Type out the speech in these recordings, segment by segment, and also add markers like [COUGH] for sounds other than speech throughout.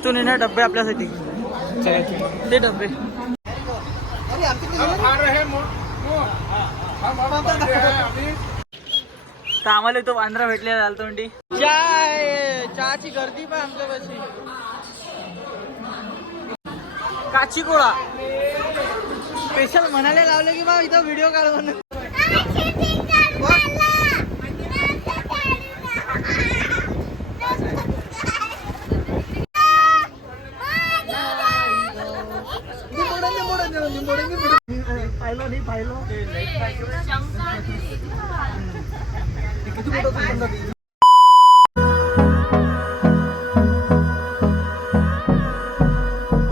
इथून येणार डब्बे आपल्यासाठी. ते डब्बे. तर आम्हाला तो बांद्रा भेटले लालतोंडी चाय चहाची गर्दी पण आमच्या पाशी. काची गोळा स्पेशल म्हणायला लावले की बा इथं व्हिडिओ काढ म्हणून पाहिलं नाही पाहिलं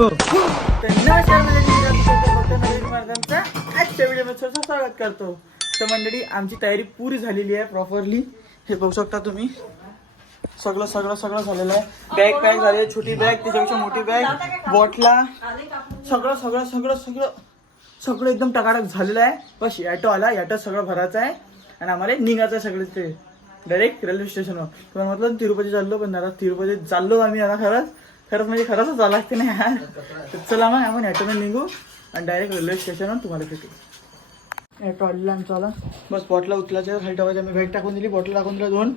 तर नमस्कार. आजच्या व्हिडिओमध्ये स्वागत करतो तर मंडळी आमची तयारी पुरी झालेली आहे प्रॉपरली हे बघू शकता तुम्ही सगळं सगळं सगळं झालेलं आहे. बॅग पॅक झाली आहे छोटी बॅग त्याच्यापेक्षा मोठी बॅग बॉटला सगळं सगळं सगळं सगळं सगळं एकदम टकाटक झालेलं आहे. बस ॲटो आला ॲटो सगळं भरायचं आहे. आणि आम्हाला निघायचं आहे सगळे ते डायरेक्ट रेल्वे स्टेशनवर तुम्हाला म्हटलं तिरुपती चाललो पण दादा तिरुपती चाललो आम्ही आता खरंच. खरंच म्हणजे खरंच चालला लागते ना यार. तर चला मग आपण ॲटोने निघू. आणि डायरेक्ट रेल्वे स्टेशनवर तुम्हाला भेटू. ॲटो आलेला आमचा आला बस बॉटला उचलायच्या खाली टाकायच्या मी बॅग टाकून दिली बॉटल टाकून दिला दोन.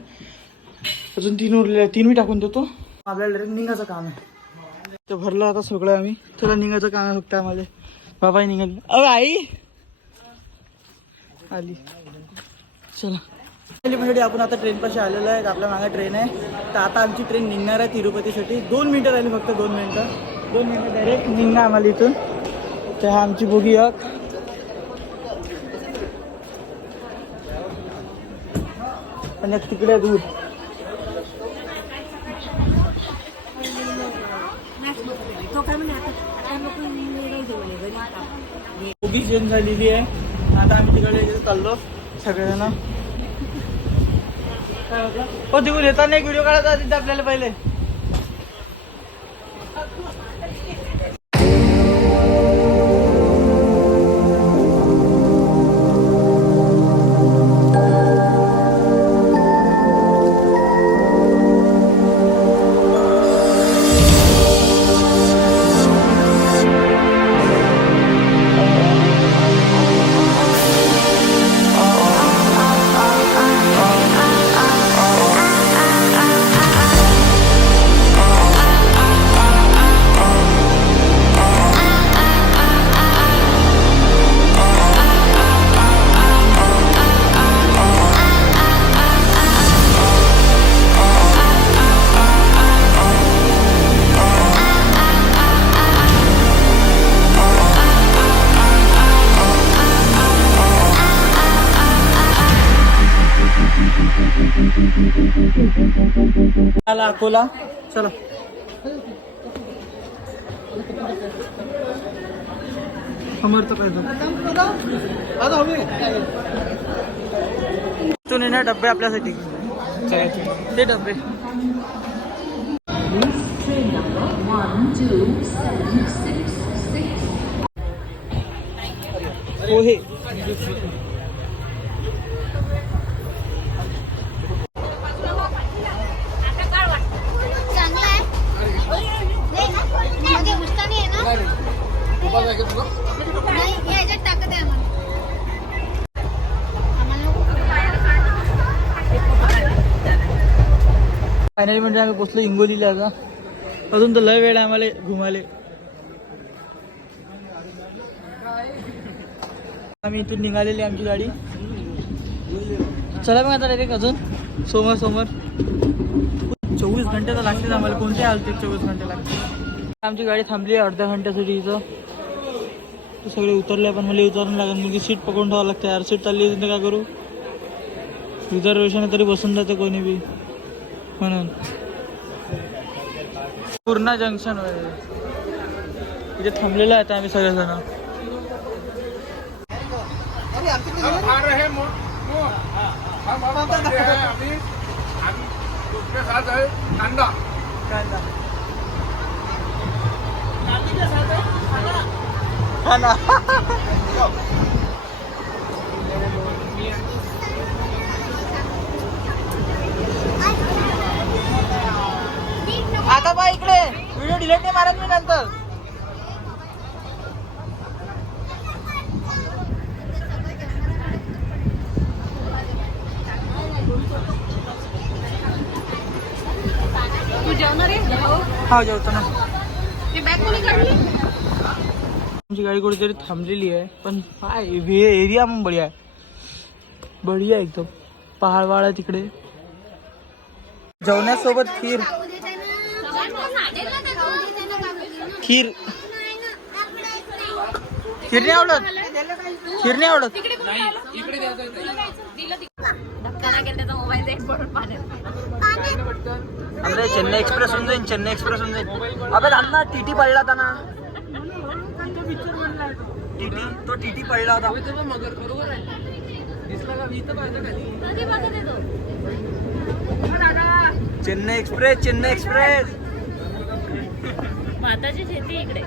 अजून तीन उरले तीन मी टाकून देतो. आपल्याला डायरेक्ट निघायचं काम आहे. तर भरलं आता सगळं आम्ही. चला निघायचं काम आहे फक्त आम्हाला. बाबाही निघाली. अरे आई! आली. चला. पहिली मंडळी आपण आता ट्रेन पाशी आलेलो आहे. आपल्या मागे ट्रेन आहे. तर आता आमची ट्रेन निघणार आहे तिरुपतीसाठी दोन मिनटं राहिली फक्त दोन मिनटं दोन मिनटं डायरेक्ट निघणार आम्हाला इथून. तर हा आमची बोगी एक आणि तिकडे दूर बोगी चेंज झालेली आहे. आता आम्ही तिकडे चाललो सगळेजण? हो तिकडून येताना एक व्हिडिओ काढायचा तिथे आपल्याला पहिले. आला अकोला. चला. तुम्ही ना इथून डब्बे आपल्यासाठी. ते डब्बे. पोहे. फायनली म्हणजे आम्ही पोचलो हिंगोलीला आता. अजून तर लय वेळ आहे आम्हाला घुमाले. आम्ही इथून निघालेली आमची गाडी. चला मग आता डायरेक्ट अजून. समोर समोर चोवीस घंटे तर लागतील आम्हाला. कोणते आलते चोवीस घंटे लागतील? आमची गाडी थांबली आहे अर्ध्या घंट्यासाठी इथं. ते सगळे उतरले पण मला उतरून लागेल मुलगी सीट पकडून ठेवावं लागते. यार सीट चालली काय करू? रिझर्वेशन तरी बसून जाते कोणी बी. म्हणून पूर्णा जंक्शन वगैरे इथे थांबलेलं आहे आता आम्ही सगळेजण आ रहे हैं मो- मो- हम अब बंदे हैं अभी हम उसके साथ है कांदा हा ना आता बा इकडे व्हिडिओ डिलेट नाही मारत मी नंतर. तू जेवणार आहे हा. जेवतो ना. बॅग कोणी काढली? आमची गाडी कुठेतरी थांबलेली आहे पण काय एरिया मग बढिया आहे. बढिया एकदम. पहाड वाळ आहे तिकडे. जेवण्यासोबत खीर. खीर. खीर नाही आवडत. खीर नाही आवडत. अरे चेन्नई एक्सप्रेस होऊन जाईल चेन्नई एक्सप्रेस होऊन जाईल अबे थांब ना टीटी पडला होता ना. टीटी तो टीटी पडला होता. Chennai express Chennai express. भाताची शेती इकडे.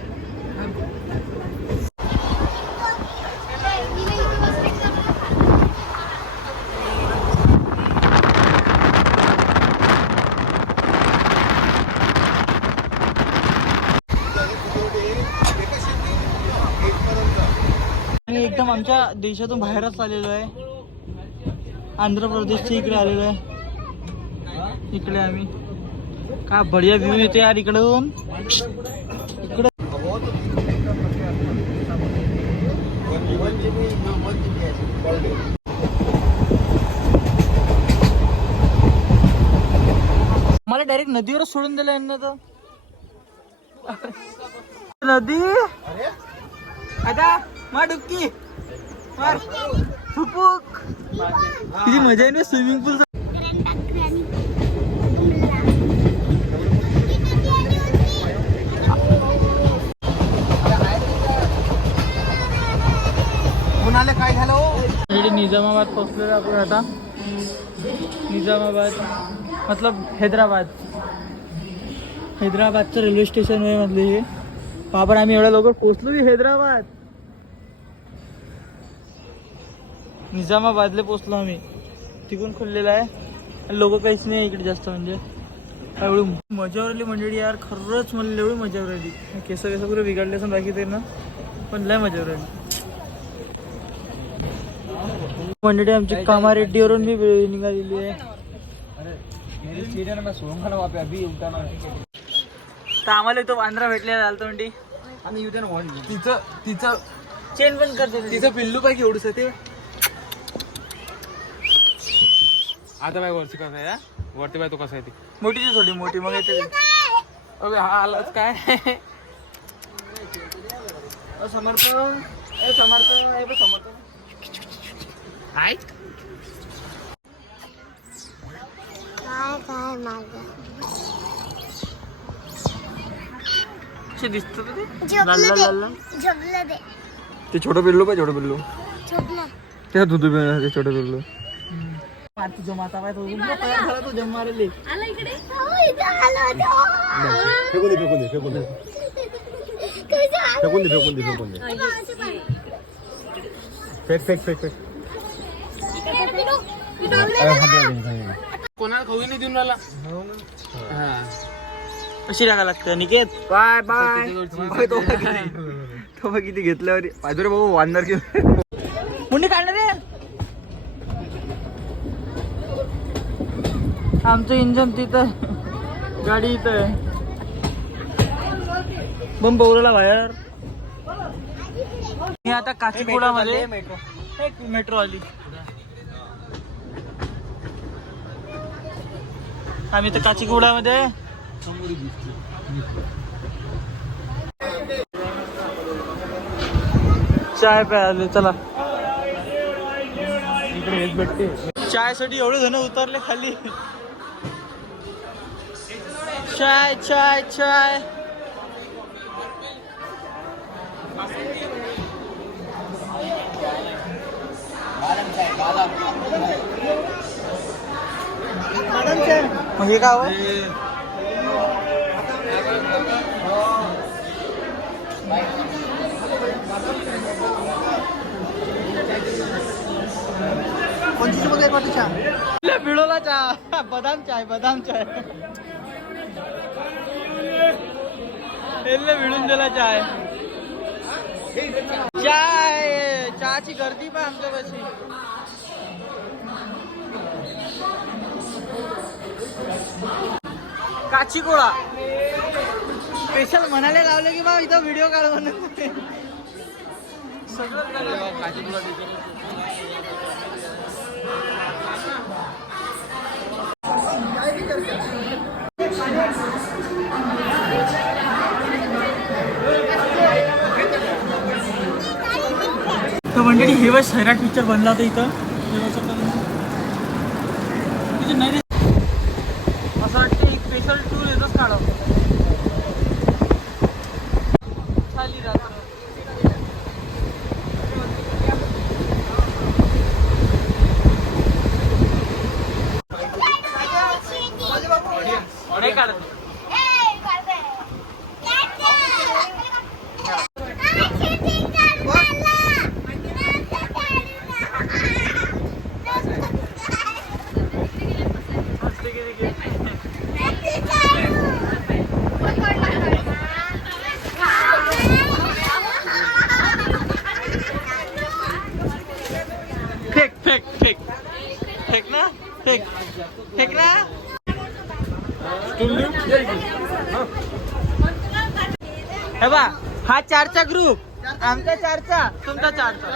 एकदम आमच्या देशातून बाहेरच आलेलो आहे. आंध्र प्रदेशच्या इकडे आलेलो आहे. इकडे आम्ही. काय बढिया व्ह्यू येते यार इकडून इकडे मला डायरेक्ट नदीवरच सोडून दिलं यांना तर. नदी? आता मार डुबकी. मार. फुपूक किती मजा आहे ना स्विमिंग पूल काय झालं हो? निजामाबाद पोहोचलेलो आपण आता. निजामाबाद. मतलब हैदराबाद। हैदराबादचं रेल्वे स्टेशन आहे म्हटलं हे. बाबर आम्ही एवढ्या लवकर पोहोचलो की हैदराबाद. निजामाबादला पोहोचलो आम्ही. तिकडून खुललेलं आहे. लोक काहीच नाही इकडे जास्त म्हणजे. एवढी मजावर आली मंडळी यार. खरंच मला एवढी मजावर आली. केस केस कुठे बिघडले असं बाकी ते ना. पण लय मजावर आली. मंडळी आमची कामारेड्डीवरून मी निघालेली आहे. तर आम्हाला तो बांद्रा भेटलेला झालतो म्हणजे तिचं तिचं चेन पण करते तिचं पिल्लू पाहिजे एवढंच ते? आता बाय वरती कसं आहे हा? वरती बाय तो कसा आहे ती? मोठीची थोडी मोठी मग येते. अबे हा आलाच काय? [LAUGHS] समर्थ. ए समर्थ ए बे समर्थ हाय काय काय माझं असे दिसत ते झोपलं लाल लाल ते. लाल लाल. झोपलं ते ते छोटं पिल्लू पाहिजे छोटं पिल्लू झोपलं त्या दूध ते छोटं पिल्लू मार तुझं माता पाय तो तयार झाला तो जम मारले आला इकडे हो इथं आला होता फेकून दे फेकून दे फेकून दे कसं आलं? फेकून दे फेकून दे फेकून दे असं पाय. फेक फेक फेक फेक कोणाला खाऊ नाही देऊन राहिला. हा. कशी टाका लागते निकेत? Bye bye. तो तो बघ किती घेतल्यावर. पाहिजे रे भाऊ वांदर की मुंडी काढणार रे. आमचं इंजन तिथं. गाडी इथं आहे. बंब बवरला बाहेर. मी आता काचीगुडामध्ये एक मेट्रो आली आम्ही तर काचीगुडामध्ये. चाय प्यायला चला. इकडे हेच भेटते. चायसाठी एवढे जण उतरले खाली. चाय चाय चाय. मग हे काय हवं? कोणची एक वाटी चहा बिळोला चहा बदाम चाय बदाम चाय एल्ले भिडून दिला चाय चाय चहाची गर्दी पण आमच्या काची गोळा स्पेशल म्हणायला लावले की बा इथं व्हिडिओ काढ म्हणून सगळं काची गोळा तर मंडळी हे बघ सैराट पिक्चर बनला होता इथं. नाही दिस- असं वाटतं एक स्पेशल टूर येतच काढावं झाली रात्र नाही काढत मस्त किती किती. फेक फेक फेक फेक ना फेक फेक ना हे बा हा चारचा ग्रुप आमचा चारचा. तुमचा चारचा.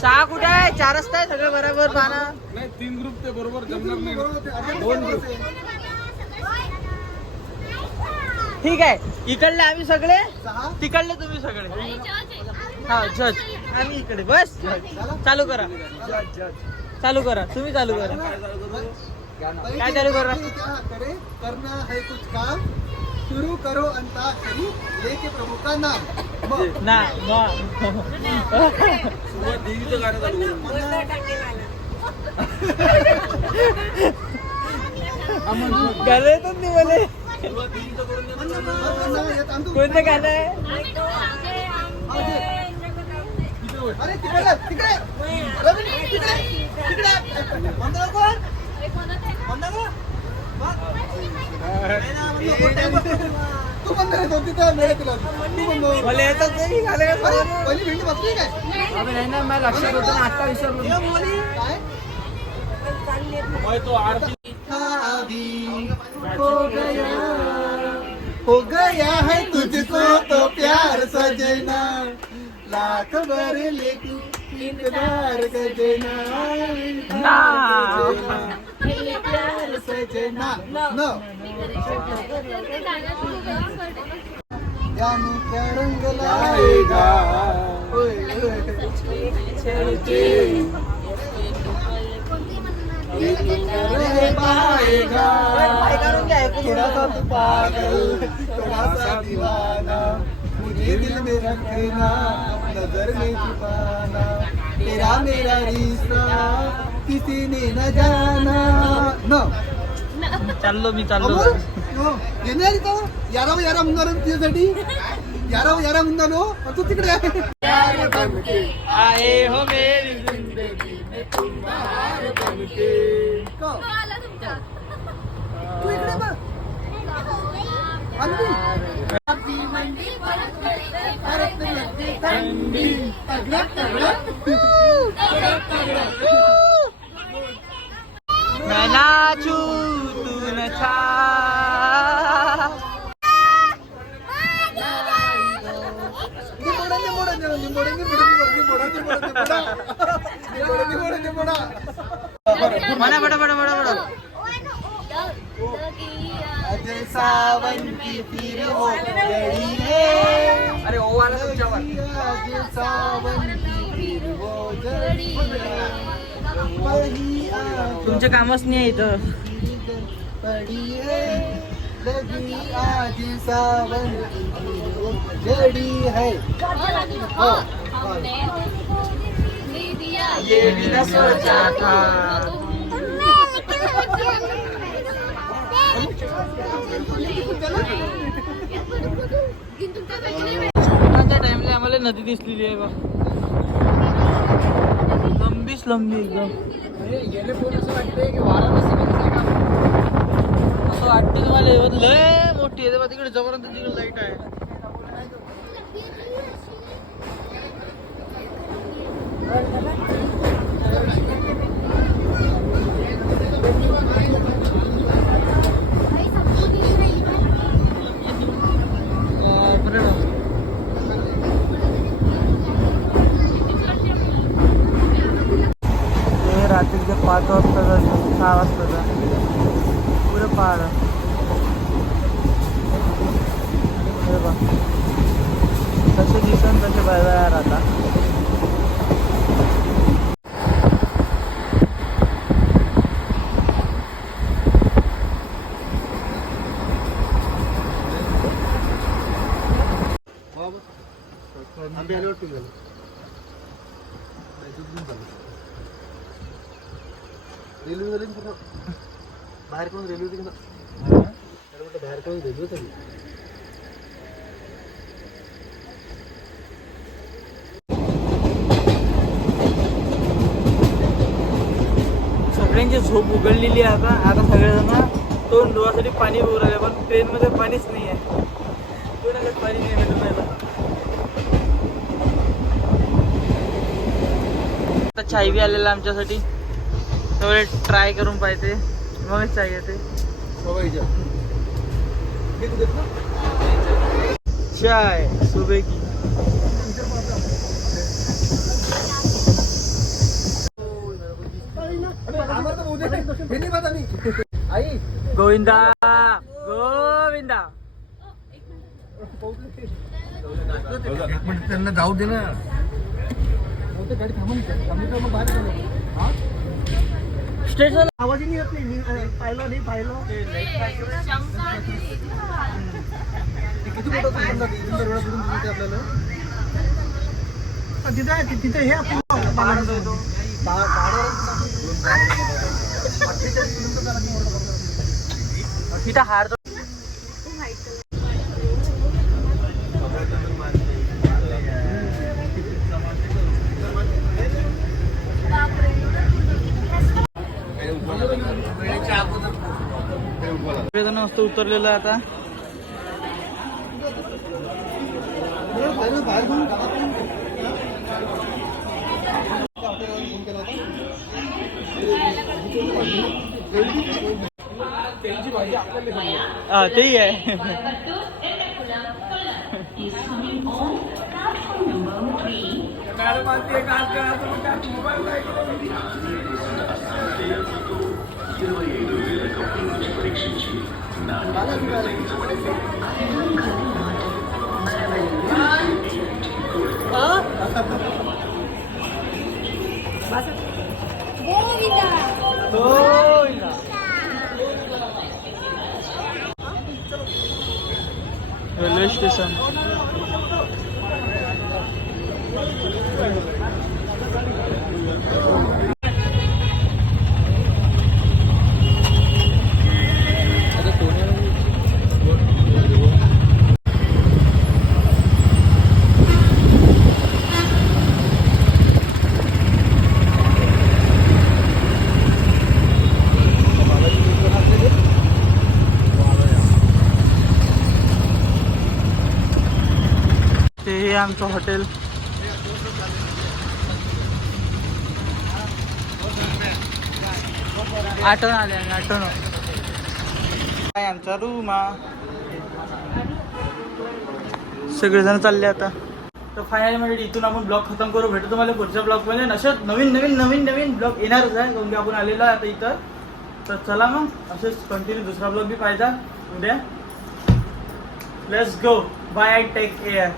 सहा कुठे आहे? चार आहे सगळं बरोबर पाना नाही तीन ग्रुप ते बरोबर जमणार नाही. दोन ग्रुप ठीक आहे. इकडले आम्ही सगळे? तिकडले तुम्ही सगळे. हा जज आम्ही इकडे. बस. चालू. करा. चालू करा. तुम्ही चालू करा. काय चालू करा? क्या करे करना है कुछ काम शुरू करो अंताक्षरी लेके प्रभु का नाम. मग ना ना करायचं नाही मला. कोणतं गाणं आहे? अरे तिकडे तिकडे. तिकडे. तिकडे. कोण? तू बंद रे दोन तिथं मिळेल तुला तू बंद मला येतच नाही गाणं अरे कसं? पहिली भेंडी बसली काय नाही ना मला लक्षात होतं ना आता विसरलो काय तो आरती हो गया हो गया है तुझको तो प्यार सजना लाख भर लेकिन इंतजार सजना ना. प्यार सजना न. यानी क्या रंग लाएगा थोड़ा सा तू पागल थोड़ा सा दीवाना मुझे दिल में रखना नजर में छुपाना तेरा मेरा रिश्ता किसी ने न जाना. न. चाललो मी चाललो. याराव यारा म्हणणार तुझ्यासाठी. याराव यारा म्हणणार हो तू तिकडे आहे आए हो मेरी जिंदगी? तू इकडे बघ. आणखी? तगडा, तगडा. मैं नाचू तू नचा निंबोडा, निंबोडा, निंबोडा, निंबोडा, निंबोडा, निंबोडा, निंबोडा. बडा बडा बडा बडा सावन की फिर हो गई है। अरे ओ आला तुमच्यावर सावन की फिर हो है। तुमचे कामच नाही आहे इथं. है लगी आज सावन जड़ी है ये भी न सोचा था नदी दिसलेली आहे बा लंबीच लंबी एकदम गेले फ़ोन असं वाटतंय की वाराणसी वाटते तुम्हाला हे लय मोठी आहे. ते तिकडे जबरदस्त तिकडे लाइट आहे. Thank you बाप. ते रात्रीचे पाच वाजता सहा वाजता पुरे पहाड हे बघ कसे दिसन तसे बाय यार आता आंबे झालं रेल्वे झाली पूर्ण बाहेर रेल्वे होती बाहेर रेल्वे झाली सगळ्यांची झोप उघडलेली आहे आता. आता सगळेजण तोंड धुवासाठी पाणी बघू राहिले पण ट्रेनमध्ये पाणीच नाही आहे पाणी नाही आता चाय बी आलेला आमच्यासाठी. तेवढे ट्राय करून पाहिजे मगच चाय येते. चाय सुबह की अरे आम्हाला तर उद्या हे नाही पाहत आम्ही आई गोविंदा गोविंदा एक मिनिट त्यांना जाऊ दे ना. गाडी थांबून. हा? स्टेशन आवाजही नाही येत नाही. मी पाहिलं नाही पाहिलं. ते किती मोठं आपल्याला. तिथे तिथे हे आपण. तिथं हार सगळेजण मस्त उतरलेलं आहे आता बाहेर बाहेर घेऊन घरात येऊन- आपल्याला फोन केला होता हा तेही आहे. [LAUGHS] गोविंदा. रेल्वे स्टेशन ते हे आमचं आठवण आले आठवण काय आमचा रूम सगळेजण चालले आता. तर फायनली म्हणजे इथून आपण ब्लॉग खतम करू. भेटू तुम्हाला पुढच्या ब्लॉगमध्ये. नवीन नवीन नवीन नवीन ब्लॉग येणारच आहे. कारण की आपण आलेलो आहे आता इथं. तर चला मग असेच कंटिन्यू दुसरा ब्लॉग बी पाहिजे उद्या. Let's go bye take care